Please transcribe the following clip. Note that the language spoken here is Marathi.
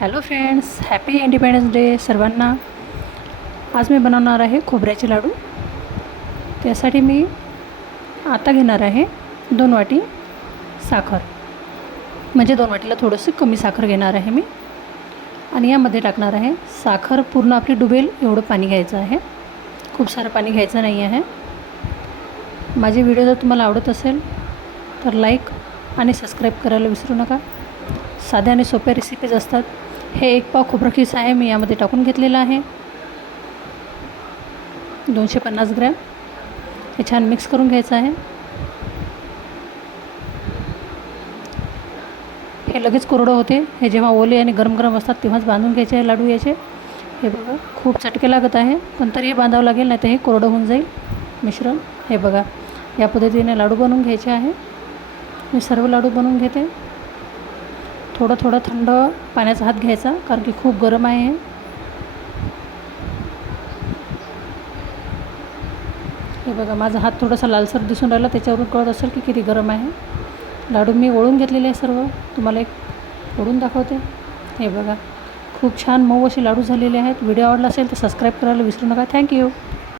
Hello friends, happy independence day सर्वांना. आज मी बनवणार आहे खोबऱ्याचे लाडू. त्यासाठी मी आता घेणार आहे 2 वाटी साखर, म्हणजे 2 वाटीला थोडंसं कमी साखर घेणार आहे मी. आणि यामध्ये टाकणार आहे साखर पूर्ण आपली डुबेल एवढं पाणी घ्यायचं आहे. खूप सारं पाणी घ्यायचं नाही आहे. माझे व्हिडिओ जर तुम्हाला आवडत असेल तर लाईक आणि सबस्क्राईब करायला विसरू नका. साध्या आणि सोप्या रेसिपीज असतात. हे 1 पाव खोबरं खीस आहे, मी यामध्ये टाकून घेतलेलं आहे. 250 ग्रॅम. हे छान मिक्स करून घ्यायचं आहे. हे लगेच कोरडं होते. हे जेव्हा ओले आणि गरम गरम असतात तेव्हाच बांधून घ्यायचे आहे लाडू याचे. हे बघा, खूप चटके लागत आहे, पण तरी हे बांधावं लागेल, नाही तर हे कोरडं होऊन जाईल मिश्रण. हे बघा, या पद्धतीने लाडू बनवून घ्यायचे आहे. मी सर्व लाडू बनवून घेते. थोडं थोडं थंड पाण्याचा हात घ्यायचा, कारण की खूप गरम आहे हे. हे बघा, माझा हात थोडासा लालसर दिसून राहिला, त्याच्यावरून कळत असेल की किती गरम आहे. लाडू मी ओळून घेतलेले आहे सर्व. तुम्हाला एक ओळून दाखवते. हे बघा, खूप छान मऊ असे लाडू झालेले आहेत. व्हिडिओ आवडला असेल तर सबस्क्राईब करायला विसरू नका. थँक्यू.